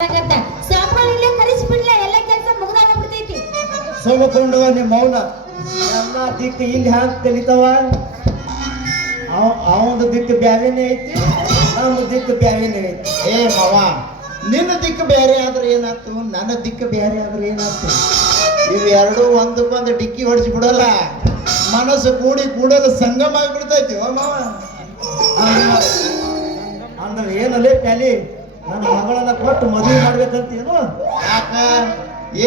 ಸಾಮಾನ್ಯ ಕರೆಸಿಬಿಡ್ಲ ಎಲ್ಲ ಕೆಲಸ ಮುಗ್ದಾಗ ಬಿಡ್ತೈತಿ. ಸೋಮಕೊಂಡು ನಿಮ್ಮ ಮೌನ ಎಲ್ಲ ದಿಕ್ಕು ಇಲ್ಲಿ ಹ್ಯಾಂಗ ಕಲಿತಾವ. ಅವನ ದಿಕ್ಕು ಬ್ಯಾವೇನೆ ಐತಿ, ನಮ್ಮ ದಿಕ್ಕು ಬ್ಯಾವೇನೆ ಐತಿ. ಏ ಮಾವ, ನಿನ್ನ ದಿಕ್ಕು ಬೇರೆ ಆದ್ರೆ ಏನಾಯ್ತು, ನನ್ನ ದಿಕ್ಕು ಬೇರೆ ಆದ್ರೆ ಏನಾಯ್ತು? ಇವೆರಡು ಒಂದಕ್ಕೊಂದು ಡಿಕ್ಕಿ ಹೊಡಿಸಿ ಬಿಡಲ್ಲ, ಮನಸ್ಸು ಕೂಡಲು ಸಂಗಮ ಆಗಿಬಿಡ್ತೈತಿ ಮಾವ. ಅಂದ್ರೆ ಏನಲ್ಲೇ ಪ್ಯಾಲಿ ನನ್ನ ಮಗಳನ್ನ ಕೊಟ್ಟು ಮದುವೆ ಮಾಡ್ಬೇಕಂತೇನು? ಯಾಕ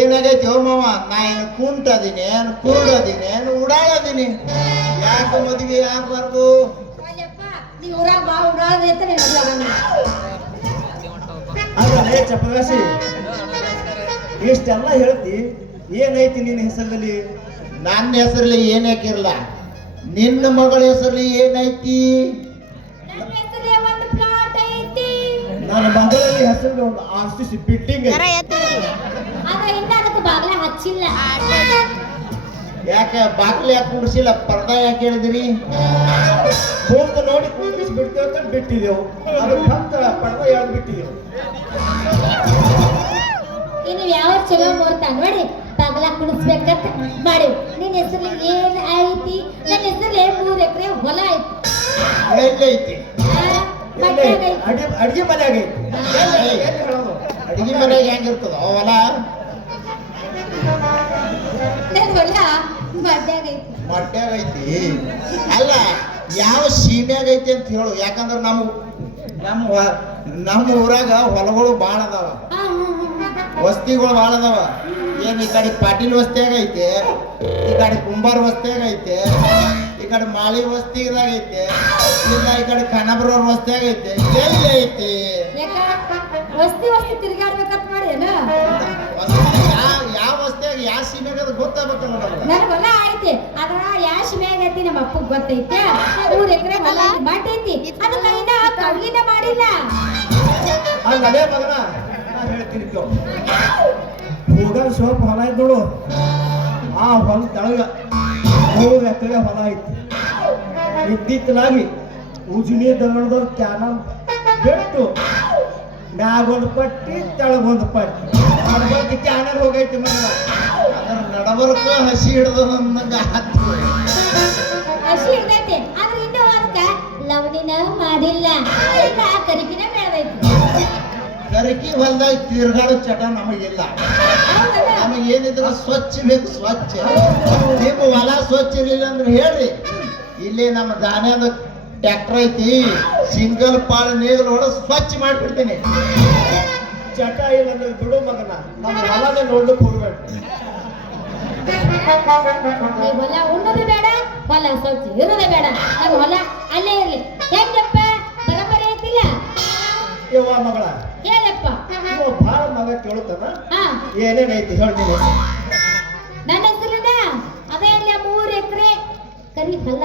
ಏನಾಗೈತಿ ಮಾವ? ನಾ ಏನು ಕುಂಟದೀನಿ, ಏನು ಕುರುಡದೀನಿ, ಏನು ಉಡಾಳದೀನಿ? ಯಾಕೆ ಮದುವೆ ಆಗ್ಬಾರ್ದು? ನೀವು ಊರಾಗ ಬಾ ಉಡಾಳದೈತೆ ಅದೇ ಚಪಗಾಸಿ ಇಷ್ಟೆಲ್ಲ ಹೇಳ್ತಿ, ಏನೈತಿ ನಿನ್ನ ಹೆಸರಲ್ಲಿ? ನನ್ನ ಹೆಸರಲ್ಲಿ ಏನಾಕಿರಲ್ಲ, ನಿನ್ನ ಮಗಳ ಹೆಸರಲ್ಲಿ ಏನೈತಿ? ನನ್ನ ಮಗಳಲ್ಲಿ ಹೆಸರಲ್ಲಿ ಒಂದು RCC ಬಿಲ್ಡಿಂಗ್ ಬಾಗ್ಲ ಹಚ್ಚಿಲ್ಲ. ಯಾಕೆ ಬಾಗ್ಲಿ ಯಾಕೆ ಕುಡಿಸಿಲ್ಲ, ಪರ್ದ ಯಾಕೆ ಹೇಳಿದಿರಿ? ಹೋದ ನೋಡಿ ಕುಂದಿಸಿ ಬಿಡ್ತೇವೆ ಅಂತ ಬಿಟ್ಟಿದೆವು, ಅದು ಹತ್ತ ಪರ್ದ ಯಾವ್ದು ಬಿಟ್ಟಿದೆವು. ಇನ್ನು ಯಾವ ಚಲೋ ಮುಹೂರ್ತ ನೋಡಿ ಬಾಗ್ಲ ಕುಡಿಸ್ಬೇಕಂತ ಮಾಡಿ. ನಿನ್ನ ಹೆಸರಲ್ಲಿ ಏನ್ ಐತಿ? ನನ್ನ ಹೆಸರಲ್ಲಿ 3 ಎಕರೆ ಹೊಲ ಐತಿ. ಎಲ್ಲೈತಿ? ಅಡಿಗೆ ಮನೆ ಆಗೈತಿ. ಅಡಿಗೆ ಮನೆಗೆ ಹೆಂಗಿರ್ತದ ಹೊಲ? ನನ್ನ ಹೊಲ ಮಡ್ಯಾಗೈತಿ. ಮಟ್ಯಾಗೈತಿ? ಅಲ್ಲ, ಯಾವ ಸೀಮೆಯಾಗೈತಿ ಅಂತ ಹೇಳು. ಯಾಕಂದ್ರೆ ನಮ್ಮ ಊರಾಗ ಹೊಲಗಳು ಭಾಳ ಅದಾವ, ವಸ್ತಿಗಳು ಭಾಳ ಅದಾವ. ಏನ್ ಈ ಕಡೆ ಪಾಟೀಲ್ ವಸ್ತಿಯಾಗೈತೆ, ಈ ಕಡೆ ಕುಂಬಾರ ವಸ್ತಿಯಾಗೈತೆ, ಈ ಕಡೆ ಮಾಳಿ ವಸ್ತಿದಾಗೈತೆ, ಇಲ್ಲ ಈ ಕಡೆ ಖಾನಾಪುರವ್ರ ವಸ್ತಿಯಾಗೈತೆ. ಎಲ್ಲಿ ಐತಿ ವಸ್ತಿ ತಿರ್ಗಾಡ್ಬೇಕಂತ ಮಾಡಿ ಯಾವ ವಸ್ತಿಯಾಗ ಯಾವ ಸೀಮೆಯಾಗ ಅದು ಗೊತ್ತಾಗಬೇಕಲ್ಲ ನಮ್ಗೆ. ನನ್ನ ಹೊಲ ಐತಿ, ಅದ್ರ ಯಾಶ್ ಮ್ಯಾಗ ಐತಿ ನಮ್ಮ ಅಪ್ಪಗ್ ಗೊತ್ತೈತೆ. 3 ಎಕರೆ ಹೊಲ ಮಾಡೈತಿ, ಅದನ್ನ ಇನ್ನ ಕಡ್ಲಿನ ಮಾಡಿಲ್ಲ. ಅದೇ ಮಗನ ನಾ ಹೇಳ್ತೀನಿ ಕೇಳು. ಹೋಗಾಗ ಸ್ವಲ್ಪ ಹೊಲ ಐತ್ ನೋಡು, ಆ ಹೊಲ ತೆಳಗ 3 ಎಕರೆ ಹೊಲ ಐತಿ. ಇದ್ದಿತ್ತಲಾಗಿ ಉಜನಿ ದಗಡದವ್ರ ಕ್ಯಾನಲ್ ಬಿಟ್ಟು ಮ್ಯಾಗೊಂದು ಪಟ್ಟಿ ತೆಳಗೊಂದು ಪಟ್ಟಿ ನಡ್ಬರ್ಕ ಕ್ಯಾನಲ್ ಹೋಗೈತಿ ಮಗನ. ಅದರ ನಡಬರ್ಕ ಹಸಿ ಹಿಡ್ದು ನಂಗ ಹಸಿ ಹಿಡ್ದೈತಿ, ಆದ್ರೆ ಇನ್ನೂ ಅದಕ್ಕ ಲವಣಿನ ಮಾಡಿಲ್ಲ, ಇಲ್ಲ ಕರಿಕಿನ ಬೆಳೆದೈತಿ. ಕರಕಿ ಹೊಲ್ದಾಗ ತಿರ್ಗಾಡೋ ಚಟ ನಮಗಿಲ್ಲ. ನಮಗೆ ಏನಿದ್ರು ಸ್ವಚ್ಛ ಬೇಕು, ಸ್ವಚ್ಛ. ನಿಮ್ಮ ಹೊಲ ಸ್ವಚ್ಛ ಇರಲಿಲ್ಲ ಅಂದ್ರೆ ಹೇಳ್ರಿ, ಇಲ್ಲಿ ನಮ್ಮ ಧಾನ್ಯದ ಟ್ರ್ಯಾಕ್ಟರ್ ಐತಿ, ಸಿಂಗಲ್ ಪಾಳ ನೇಗಿಲು ಹೊಡೆದು ಸ್ವಚ್ಛ ಮಾಡಿಬಿಡ್ತೀನಿ. ಚಟ ಇಲ್ಲ ಅಂದ್ರೆ ಬಿಡು ಮಗನ, ನಮ್ಮ ಹೊಲನೇ ನೋಡ್ಲಿಕ್ಕೆ ಹೋಗ್ಬೇಡ. ಹೊಲ ಉಣ್ಣೋದು ಬೇಡ, ಹೊಲ ಸ್ವಚ್ಛ ಇರೋದೇ ಬೇಡ, ನಮ್ಮ ಹೊಲ ಅಲ್ಲೇ ಇರ್ಲಿ. ಹೆಂಗಪ್ಪ ಬರಬರಿ ಐತಿಲ್ಲ? ಯವ್ವ ಮಗಳ, ಹೇಳಪ್ಪ. ಇವ ಭಾಳ ಮಗ ಕೇಳುತ್ತಾನ, ಹಾ, ಏನೇನೈತಿ ಹೇಳ್ತೀನಿ. ನನ್ನ ಹೆಸರಿನ ಅದೇ ಇಲ್ಲ 3 ಎಕರೆ ಕರಿ ಹೊಲ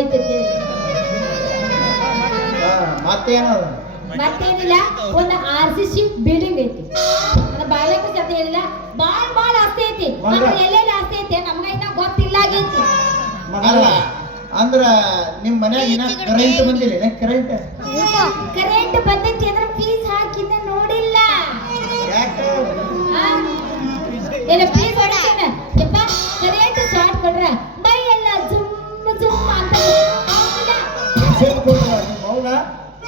ಐತಿ. ಮತ್ತೇನದ? ಮತ್ತೇನಿಲ್ಲ, ಒಂದು RCC ಬಿಲ್ಡಿಂಗ್ ಐತಿ. ಅದು ಬಾಳಕ್ಕೆ ಸತ್ಯ ಇಲ್ಲ, ಬಾಳ ಆಸ್ತಿ ಐತಿ. ಆದ್ರೆ ಎಲ್ಲೆಲ್ಲಿ ಆಸ್ತಿ ಐತಿ ನಮ್ಗ ಇನ್ನ ಗೊತ್ತಿಲ್ಲ ಆಗೈತಿ. ಅಲ್ಲ ಅಂದ್ರ ನಿಮ್ ಮನ್ಯಾಗ ಕರೆಂಟ್ ಬಂದಿಲ್ಲ? ಕರೆಂಟ್ ಬಂದೈತಿ, ಅದ್ರ ಫೀಸ್ ಹಾಕಿದ್ದ ನೋಡಿಲ್ಲ. ಯಾಕೆ? ಏನ ಫೀಸ್ ಹೊಡಿಸಿನ ಯಪ್ಪ, ಕರೆಂಟ್ ಶಾರ್ಟ್ ಕೊಡ್ರ ಮೈ ಎಲ್ಲ ಜುಮ್ ಅಂತ ಮೌನ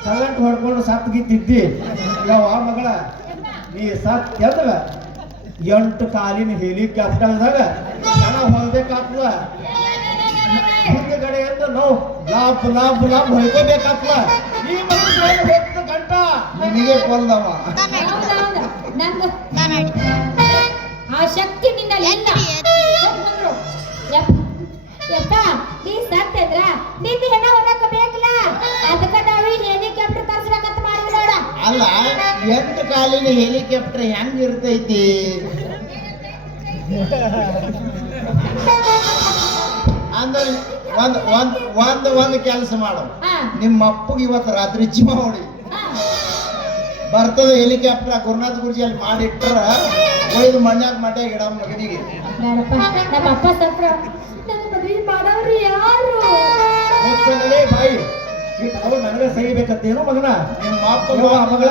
ಕರೆಂಟ್ ಹೊಡ್ಕೊಂಡು ಸತ್ ಗಿತ್ತಿದ್ದಿ. ಯಾವ ಮಗಳ ನೀ ಸತ್ ಎದ್ರ 8 ಕಾಲಿನ ಹೆಲಿಕಾಪ್ಟರ್ದಾಗ ಜನ ಹೊರಬೇಕಾಗ್ತದ. ಹಿಂದ್ಗಡೆಯಿಂದ ನಾವು ಲಾಭ ಹೊಯ್ಕೋಬೇಕಾಗ್ತದ. ಈ ಮಕ್ಕಳು ಗಂಟ ನಿನಗೆ ಕೊಲ್ದವ. ನಂದು ಆ ಶಕ್ತಿ ನಿನ್ನಲ್ಲಿ ಇಲ್ಲ. ಯಪ್ಪ, ನೀ ಸತ್ತಿದ್ರ ನಿನ್ನ ಹೆಣ ಹೊರಕ ಬೇಕಲ್ಲ, ಅದಕ್ಕೆ ನಾವು ಹೆಲಿಕಾಪ್ಟರ್ ತರಿಸ್ಬೇಕಂತ ಮಾಡಿದ್ವಿ ನೋಡ. ಅಲ್ಲ, 8 ಕಾಲಿನ ಹೆಲಿಕಾಪ್ಟರ್ ಹೆಂಗ್ ಇರ್ತೈತಿ? ಅಂದ್ರೆ ಒಂದ್ ಕೆಲಸ ಮಾಡು, ನಿಮ್ಮ ಅಪ್ಪಗೆ ಇವತ್ತು ರಾತ್ರಿ ಜಿಮಾ ಹೊಡಿ. ಬರ್ತದ ಹೆಲಿಕಾಪ್ಟರ್ ಗುರುನಾಥ ಗುರುಜಿ ಅಲ್ಲಿ ಮಾಡಿಟ್ರ ಒಯ್ದು ಮಣ್ಯಾಗ ಗಿಡ ಮಗನಿಗೆ. ಬೇಡಪ್ಪ, ನಮ್ಮ ಅಪ್ಪ ಸತ್ರ ನನ್ನ ಮದುವೆ ಮಾಡೋರು ಯಾರು? ಬಾಯಿ ನನಗೆ ಸಹಿಬೇಕಂತೇನು ಮಗನ? ನಿಮ್ಮ ಅಪ್ಪ ಮಗಳ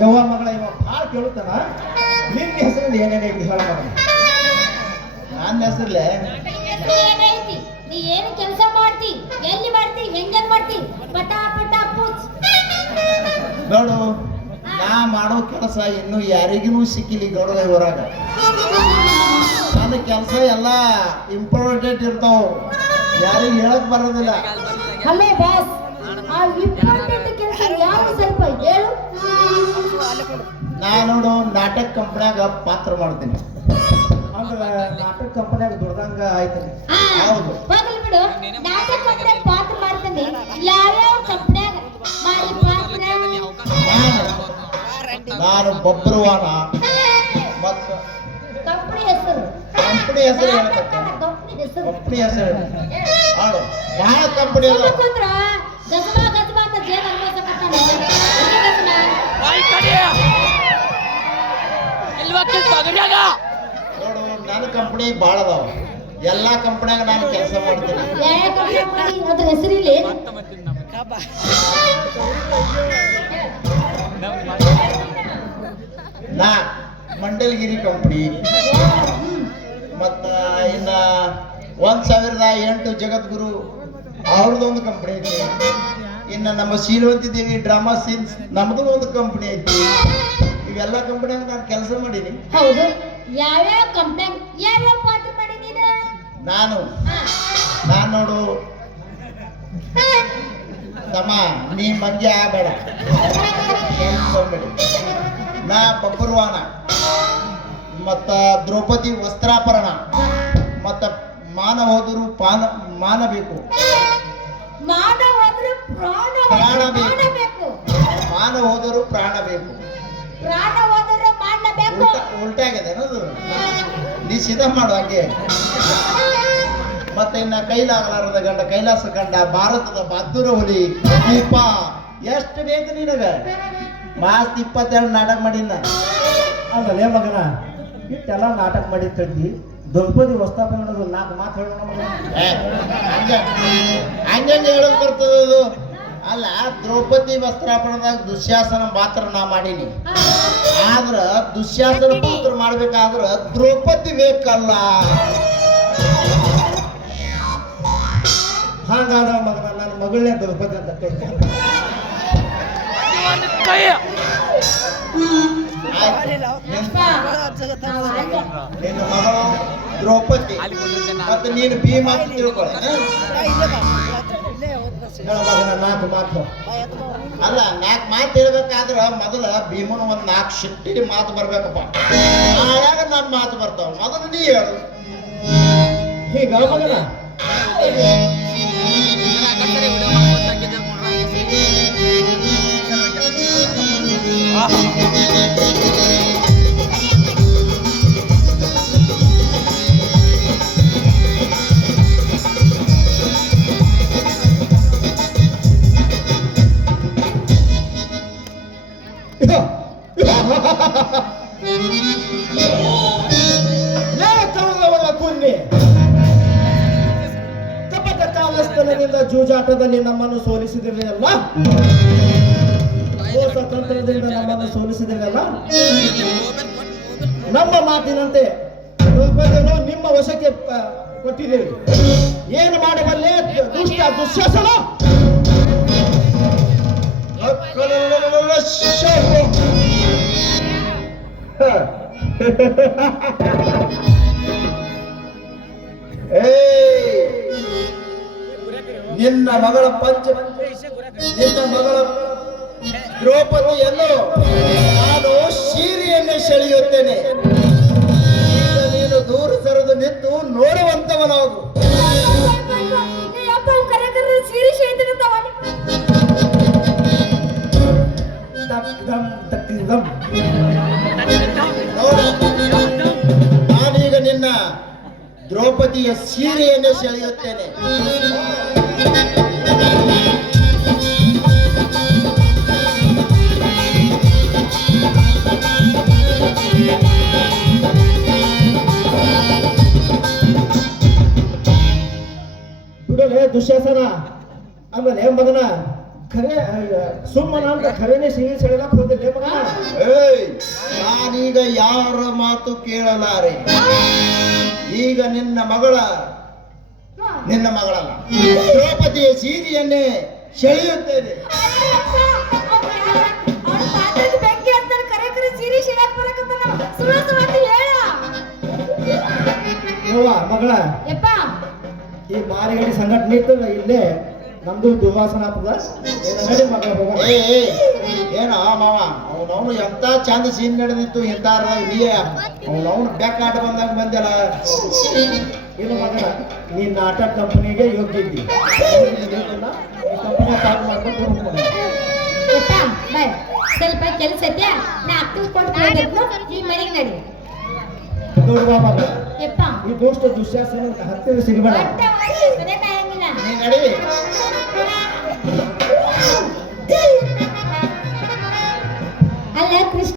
ಯವ್ವ ಮಗಳ ಇವ ಭಾಳ ಕೇಳುತ್ತಾನ. ನಿನ್ನ ಹೆಸರಲ್ಲಿ ಏನೇನೈತಿ ಹೇಳ ಮಗ. ನನ್ನ ಹೆಸರ್ಲೆ ಏನೈತಿ? ನೀ ಏನು ಕೆಲಸ ಮಾಡ್ತಿ, ಎಲ್ಲಿ ಮಾಡ್ತಿ, ಹೆಂಗನ್ ಮಾಡ್ತಿ? ಪಟ ಪಟ ಪುಚ್. ನೋಡು, ನಾ ಮಾಡೋ ಕೆಲಸ ಇನ್ನು ಯಾರಿಗೂ ಸಿಕ್ಕಿಲ್ಲ ಗೌಡ ಇವರಾಗ. ನನ್ನ ಕೆಲಸ ಎಲ್ಲ ಇಂಪಾರ್ಟೆಂಟ್ ಇರ್ತಾವ, ಯಾರಿಗೂ ಹೇಳಕ್ ಬರೋದಿಲ್ಲ. ಹಲೋ ಬಾಸ್, ಆ ಇಂಪಾರ್ಟೆಂಟ್ ಕೆಲಸ ಯಾವ ಸ್ವಲ್ಪ ಹೇಳು. ನಾ ನೋಡು ನಾಟಕ ಕಂಪ್ನ್ಯಾಗ ಪಾತ್ರ ಮಾಡ್ತೀನಿ. ಅಂದ್ರೆ ನಾಟಕ ಕಂಪನಿಯಾಗ ದುಡ್ದಂಗ ಆಯ್ತಲ್ಲ. ಹೌದು. ಹೋಗಲ್ ಬಿಡು, ನಾಟಕ ಕಂಪ್ನ್ಯಾಗ ಪಾತ್ರ ಮಾಡ್ತೀನಿ. ಯಾವ್ಯಾವ ಕಂಪ್ನ್ಯಾಗ ಮಾಡಿ ಪಾತ್ರ? ನಾನು ಬಬ್ರುವಾನ ಮತ್ತ ಕಂಪ್ನಿ ಹೆಸರು ಕಂಪನಿ ಹೆಸರು ಕಂಪ್ನಿ ಹೆಸರು ಕಂಪನಿ ಹೆಸರು ಹಾಡು ಬಹಳ ಕಂಪನಿ ಅದ. ಕುಂದ್ರ ಗಜಬಾ ಗಜಬಾ ಅಂತ ಜೇನ್ ಅನ್ಭವಿಸಕತ್ತಾನ. ನೋಡು, ನನ್ನ ಕಂಪನಿ ಭಾಳ ಅದಾವ. ಎಲ್ಲಾ ಕಂಪನ್ಯಾಗ ನಾನು ಕೆಲಸ ಮಾಡ್ತೀನಿ. ಯಾವ ಕಂಪ್ನ್ಯಾಗ ಮಾಡಿ ಅದ್ರ ಹೆಸರಿಲ್ಲ ಏನು? ನಾ ಮಂಡಲಗಿರಿ ಕಂಪನಿ, ಮತ್ತ ಇನ್ನ 1008 ಜಗದ್ಗುರು ಅವ್ರದ್ದೊಂದು ಕಂಪನಿ ಐತಿ. ಇನ್ನ ನಮ್ಮ ಶೀಲವತಿ ದೇವಿ ಡ್ರಾಮಾ ಸೀನ್ಸ್ ನಮ್ದು ಒಂದು ಕಂಪನಿ ಐತಿ. ಇವೆಲ್ಲ ಕಂಪನಿಯಾಗ ನಾನು ಕೆಲಸ ಮಾಡೀನಿ. ಹೌದು. ಯಾವ್ಯಾವ ಕಂಪ್ನ್ಯಾಗ ಯಾವ್ಯಾವ ಪಾತ್ರ ಮಾಡಿ ನೀನು? ನಾನು ನೋಡು ತಮ್ಮ, ನೀ ಮಂಜೆ ಆಗಬೇಡ, ನಾ ಬಬ್ಬರುವಾನ ಮತ್ತ ದ್ರೌಪದಿ ವಸ್ತ್ರಾಪರಣ ಮತ್ತ ಮಾನ ಹೋದರು ಮಾನ ಬೇಕು, ಮಾನ ಹೋದ್ರೆ ಪ್ರಾಣ ಬೇಕು. ಮಾನ ಹೋದರು ಪ್ರಾಣ ಬೇಕು. ಪ್ರಾಣ ಹೋದ್ರೆ ಮಾಡಬೇಕು. ಉಲ್ಟಾ ಆಗಿದೆ ಅನ್ನೋದು. ನೀ ಸಿದ್ಧ ಮಾಡು ಹಂಗೆ. ಮತ್ತೆ ಇನ್ನ ಕೈಲಾಗಲಾರದ ಗಂಡ ಕೈಲಾಸ ಗಂಡ, ಭಾರತದ ಬಹದ್ದೂರ ಹುಲಿ, ದೀಪ, ಎಷ್ಟು ಬೇಕು ನಿನಗ? ಮಾಸ್ತ್ 22 ನಾಟಕ ಮಾಡಿನ. ಆಮೇಲೆ ಮಗನ ಇಟ್ಟೆಲ್ಲ ನಾಟಕ ಮಾಡಿ ತಡ್ಡಿ ದ್ರೌಪದಿ ವಸ್ತಾಪನೆ ಅನ್ನೋದು 4 ಮಾತು ಹೇಳೋಣ ಮಗ. ಹಂಗೆ ಹೇಳಕ್ ಬರ್ತದ. ಅಲ್ಲ, ದ್ರೌಪದಿ ವಸ್ತ್ರಾಪಣದಾಗ ದುಶ್ಯಾಸನ ಮಾತ್ರ ನಾ ಮಾಡೀನಿ. ಆದ್ರ ದುಶ್ಯಾಸನ ಪಾತ್ರ ಮಾಡ್ಬೇಕಾದ್ರ ದ್ರೌಪದಿ ಬೇಕಲ್ಲ. ಹಾಗಾದ ಮಗನ ನನ್ನ ಮಗಳನ್ನೇ ದ್ರೌಪದಿ ಅಂತ ಕೇಳ್ತೀನಿ. ನಿನ್ನ ಮಗಳು ದ್ರೌಪದಿ ಮತ್ತೆ ನೀನು ಭೀಮ ಅಂತ ತಿಳ್ಕೊಳ್ಳ. ಮಗನ 4 ಮಾತು. ಅಲ್ಲ, 4 ಮಾತು ಹೇಳ್ಬೇಕಾದ್ರ ಮೊದಲ ಭೀಮನ 4 ಶಿಟ್ಟಿನ ಮಾತು ಬರ್ಬೇಕಪ್ಪ. ಆಯಾಗ ನನ್ನ ಮಾತು ಬರ್ತಾವ. ಮೊದಲು ನೀ ಹೇಳು. ಹೀಗ ಮಗನ ಕಪಟ ಕಾಲಸ್ಥಳದಿಂದ ಜೂಜಾಟದಲ್ಲಿ ನಮ್ಮನ್ನು ಸೋಲಿಸಿದಿರಲ್ಲ, ಮೋಸ ತಂತ್ರದಿಂದ ನಮ್ಮನ್ನು ಸೋಲಿಸಿದಿರಲ್ಲ. ನಮ್ಮ ಮಾತಿನಂತೆ ದ್ರೌಪದಿಯನ್ನು ನಿಮ್ಮ ವಶಕ್ಕೆ ಕೊಟ್ಟಿದ್ದೇವೆ. ಏನು ಮಾಡಬಲ್ಲೆ ದುಷ್ಟ ದುಶ್ಯಾಸನ? ನಿನ್ನ ಮಗಳ ನಿನ್ನ ಮಗಳ ದ್ರೌಪದಿಯನ್ನು ನಾನು ಶೀರಿಯನ್ನೇ ಸೆಳೆಯುತ್ತೇನೆ. ಈಗ ನೀನು ದೂರ ಸರಿದು ನಿಂತು ನೋಡುವಂತವನಾಗು. ನಾನೀಗ ನಿನ್ನ ದ್ರೌಪದಿಯ ಸೀರೆಯನ್ನೇ ಸೆಳೆಯುತ್ತೇನೆ. ಬಿಡಲೇ ದುಶ್ಯಾಸನ. ಆಮೇಲೆ ಮಗನ ಖರೆ ಸುಮ್ಮನ ಅಂತ ಖರೇನೆ ಸಿಹಿ ಸೆಳೆಲಕ್ ಹೋದಿಲ್ಲ ಮಗ. ಏಯ್ ನಾನೀಗ ಯಾರ ಮಾತು ಕೇಳಲಾರೆ. ಈಗ ನಿನ್ನ ಮಗಳಲ್ಲ ದ್ರೌಪದಿಯ ಸೀರೆಯನ್ನೇ ಸೆಳೆಯುತ್ತೇನೆ. ಯವ್ವ ಮಗಳ ಯಪ್ಪ ಈ ಮಾರಿಗಡಿ ಸಂಘಟನೆ ಇತ್ತು ಇಲ್ಲೇ ನಮ್ದು ದುರ್ವಾಸನ ಆಗ್ತದ ನಡಿ ಮಗಳ ಹೋಗೋಣ. ಏನೋ ಮಾವ ಅವನವನು ಎಂತ ಚಂದ ಸೀನ್ ನಡೆದಿತ್ತು ಎಂತಾರ ನೀ ಅವನವನು ಬೆಕ್ಕ ಆಟ ಬಂದಾಗ ಬಂದಲ್ಲ. ಏನು ಮಗಳ ನೀನ್ ನಾಟಕ ಕಂಪನಿಗೆ ಯೋಗ್ಯ ಇದ್ದಿ ಕಂಪನಿ ಪಾಠ ಮಾಡ್ಕೊಂಡು ಹೋಗ್ಬೋದು. ಯಪ್ಪ ಬಾಯ್ ಸ್ವಲ್ಪ ಕೆಲಸ ಐತೆ ನಾ ಅಕ್ಕಲ್ ಕೊಟ್ಟು ಈ ಮನೆಗೆ ನಡಿ. ನೋಡುವ ಮಗಳ ಯಪ್ಪ ಈ ದೋಷ್ಟ ದುಶ್ಯಾಸನ ಹತ್ತಿರ ಸಿಗಬೇಡ. ಸರಿ ಕಾಯಂಗಿಲ್ಲ ನೀ ನಡಿ. ಅಲ್ಲ ಕೃಷ್ಣ